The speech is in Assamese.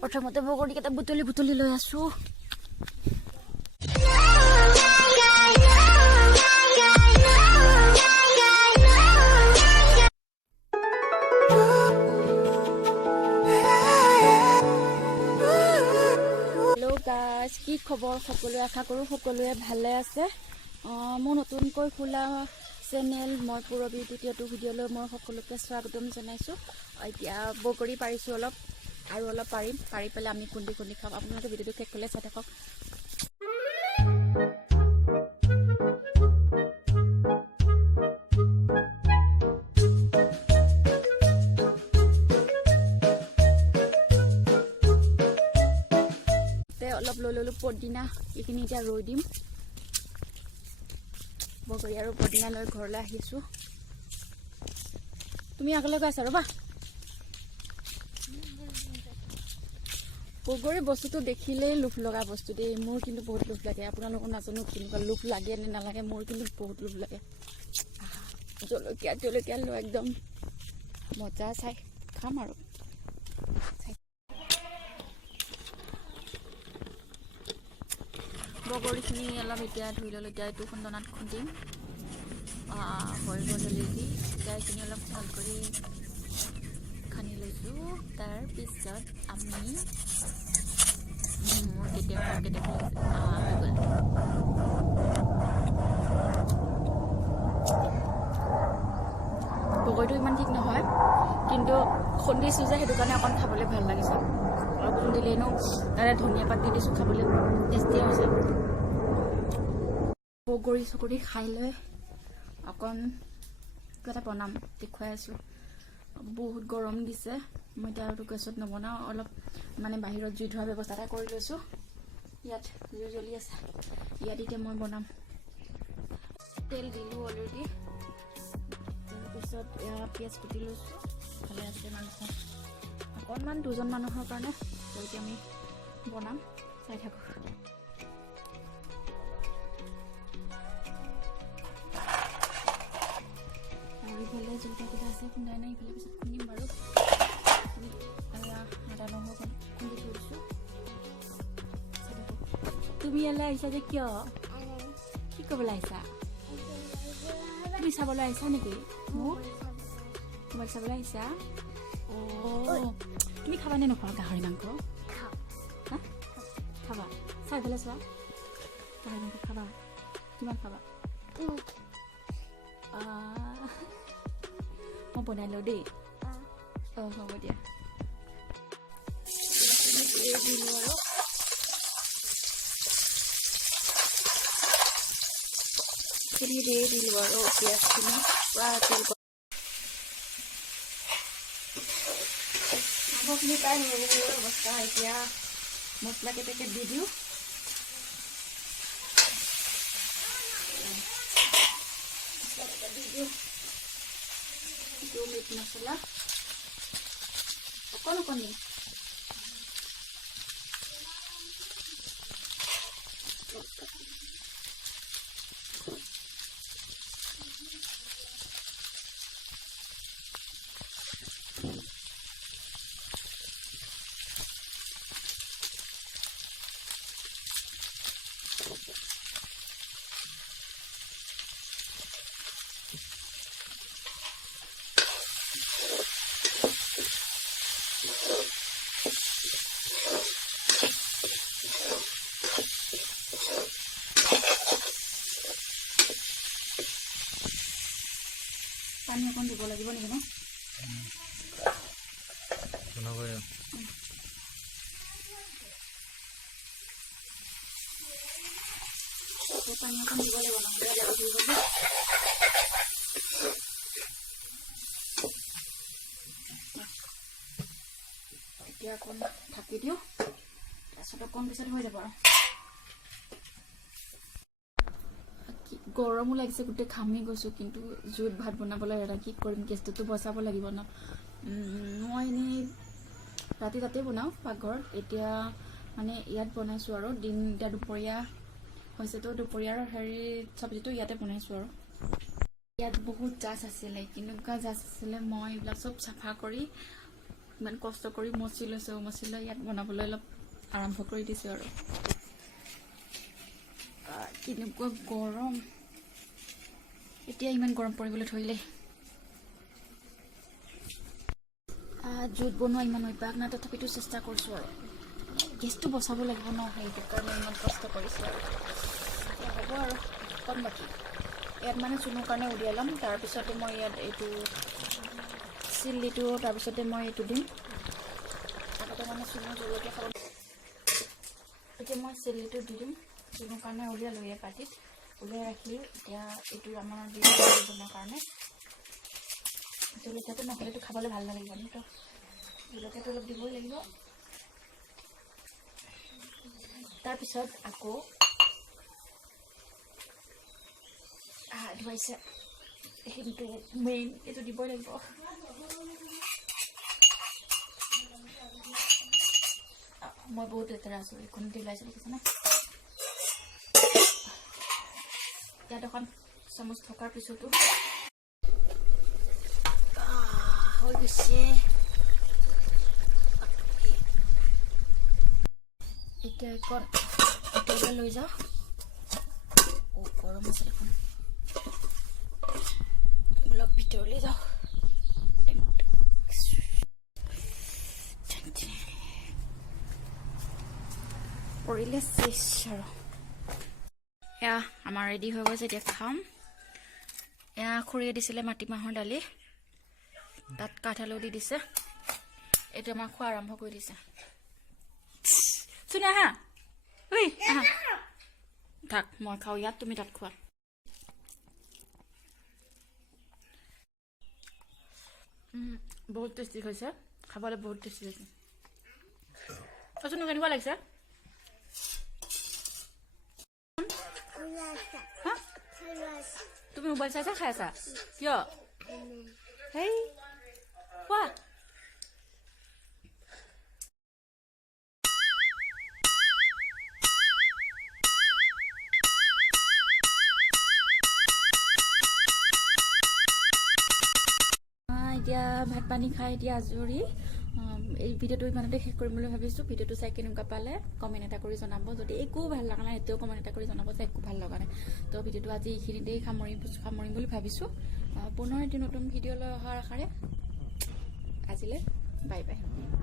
প্ৰথমতে বগৰী কেইটা বুটলি বুটলি লৈ আছো। হেল্ল' গাইজ, কি খবৰ সকলোৱে? আশা কৰোঁ সকলোৱে ভালে আছে। মোৰ নতুনকৈ খোলা চেনেল মই পুৰবী দ্বিতীয়টো ভিডিঅ'লৈ মই সকলোকে স্বাগতম জনাইছোঁ। এতিয়া বগৰী পাৰিছোঁ অলপ, আৰু অলপ পাৰিম। পাৰি পেলাই আমি খুন্দি খুন্দি খাম। আপোনালোকে ভিডিঅ'টো শেষলৈ চাই থাকক। অলপ লৈ ল'লোঁ পদিনা, এইখিনি এতিয়া ৰৈ দিম। বগৰী আৰু পদিনা লৈ ঘৰলৈ আহিছোঁ। তুমি আগলৈ গৈ আছা ৰ'বা। বগৰী বস্তুটো দেখিলেই লোভ লগা বস্তু দেই। মোৰ কিন্তু বহুত লোভ লাগে। আপোনালোকক নাজানো কেনেকুৱা লোভ লাগে নে নালাগে, মোৰ কিন্তু বহুত লোভ লাগে। জলকীয়া জলকীয়া লৈ একদম মজা চাই খাম আৰু। বগৰীখিনি অলপ এতিয়া ধুই ল'লোঁ। এতিয়া এইটো খুন্দনাত খুন্দিম সৰিয়হ ঢালি দি। এতিয়া এইখিনি অলপ ভাল কৰি খানি লৈছোঁ। তাৰপিছত আমি মোৰ কেতিয়াবা হৈ গ'ল। বগৰীটো ইমান ঠিক নহয়, কিন্তু খুন্দিছোঁ যে সেইটো কাৰণে অকণ খাবলৈ ভাল লাগিছে। অলপ খুন্দিলে এনেও তাতে ধনিয়া পাত দি দিছোঁ, খাবলৈ টেষ্টি হৈছে। বগৰী চগৰী খাই লৈ অকণ কিবা এটা বনাম দেখুৱাই আছোঁ। বহুত গৰম দিছে। মই এতিয়া আৰু গেছত নবনাওঁ, অলপ মানে বাহিৰত জুই ধোৱাৰ ব্যৱস্থা এটা কৰি লৈছোঁ। ইয়াত জুই জ্বলি আছে, ইয়াত এতিয়া মই বনাম। তেল দিলোঁ অলৰেডি। তাৰপিছত পিঁয়াজ কুটি লৈছোঁ। ভালে আছে মাংস অকণমান, দুজন মানুহৰ কাৰণে। এতিয়া আমি বনাম, চাই থাকোঁ। আৰু ইফালে জলকীয়াকেইটা আছে, খুন্দাই নাই। ইফালে পিছত খুন্দিম বাৰু। আদা নহৰু খুন্দি থৈ দিছোঁ। তুমি ইয়ালৈ আহিছা যে কিয়? কি ক'বলৈ আহিছা? তুমি চাবলৈ আহিছা নেকি? মোক মোবাইল চাবলৈ আহিছা? তুমি খাবানে নোখোৱা গাহৰি মাংস? হা খাবা? চাই পেলাই চোৱা। গাহৰি মাংস খাবা? কিমান খাবা? মই বনাই লওঁ দেই। হ'ব দিয়া। দিলোঁ আৰু দিলোঁ আৰু পিঁয়াজখিনি পুৰা তেল মাংসখিনি প্ৰায় হৈ গ'ল অৱস্থা। এতিয়া মছলা কেইটাকে দি দিওঁ। মিট মছলা অকণ অকণি। পানী অকণ দিব লাগিব নেকি ন? পানী অকণ দিব লাগিব, নহ'লে লাগি থাকিব যে। এতিয়া অকণ ঢাকি দিওঁ, তাৰপিছত অকণ পিছত হৈ যাব আৰু। গৰমো লাগিছে, গোটেই ঘামি গৈছোঁ। কিন্তু জুইত ভাত বনাবলৈ এটা কি কৰিম, গেছটোতো বচাব লাগিব ন। মই এনেই ৰাতি তাতে বনাওঁ পাকঘৰত। এতিয়া মানে ইয়াত বনাইছোঁ আৰু এতিয়া দুপৰীয়া হৈছেতো, দুপৰীয়াৰ চব্জিটো ইয়াতে বনাইছোঁ আৰু। ইয়াত বহুত জাছ আছিলে, কেনেকুৱা জাছ আছিলে। মই এইবিলাক চব চাফা কৰি ইমান কষ্ট কৰি মচি লৈছোঁ, মচি লৈ ইয়াত বনাবলৈ অলপ আৰম্ভ কৰি দিছোঁ আৰু কেনেকুৱা গৰম এতিয়া ইমান গৰম পৰিবলৈ ধৰিলে জুইত বনোৱা ইমান অভ্যাস নাই তথাপিতো চেষ্টা কৰিছোঁ আৰু গেছটো বচাব লাগিব ন সেইটো কাৰণে ইমান কষ্ট কৰিছোঁ আৰু হ'ব আৰু কম বাকী ইয়াত মানে চুনুৰ কাৰণে উলিয়াই ল'ম তাৰপিছতে মই ইয়াত এইটো চিলিটো তাৰপিছতে মই এইটো দিম আগতে মানে চুনুৰ জলকীয়া খাব এতিয়া মই চিলিটো দি দিম চুনুৰ কাৰণে উলিয়াই লৈ পাতিত উলিয়াই ৰাখিলোঁ এতিয়া এইটো আমাৰ বনোৱাৰ কাৰণে জলকীয়াটো নহ'লেতো খাবলৈ ভাল নালাগিব ন তো জলকীয়াটো অলপ দিবই লাগিব তাৰপিছত আকৌ ধুৱাইছে সেইটো মেইন এইটো দিবই লাগিব মই বহুত লেতেৰা আছোঁ এইখন ওলাইছে দেখিছেনে ইয়াত এখন চামুচ থকাৰ পিছতো হৈ গৈছে এতিয়া এখন হোটেললৈ লৈ যাওঁ গৰম আছে দেখোন অলপ ভিতৰলৈ যাওঁ পৰিলে চেচ আৰু এয়া আমাৰ ৰেডি হৈ গৈছে এতিয়া খাম এয়া খুৰীয়ে দিছিলে মাটিমাহৰ দালি তাত কাঠআলু দি দিছে এইটো আমাৰ খোৱা আৰম্ভ কৰি দিছে চুনি আহা ঐ আহা থাক মই খাওঁ ইয়াত তুমি তাত খোৱা বহুত টেষ্টি হৈছে খাবলৈ বহুত টেষ্টি হৈছে চুনি কেনেকুৱা লাগিছে তুমি মোবাইল চাই খাই আছা কিয় হেই কোৱা এতিয়া ভাত পানী খাই এতিয়া আজৰি এই ভিডিঅ'টো ইমানতে শেষ কৰিম বুলি ভাবিছোঁ ভিডিঅ'টো চাই কেনেকুৱা পালে কমেণ্ট এটা কৰি জনাব যদি একো ভাল লগা নাই সেইটোও কমেণ্ট এটা কৰি জনাব যে একো ভাল লগা নাই তো ভিডিঅ'টো আজি এইখিনিতেই সামৰিম বুলি ভাবিছোঁ পুনৰ এটি নতুন ভিডিঅ'লৈ অহাৰ আশাৰে আজিলৈ বাই বাই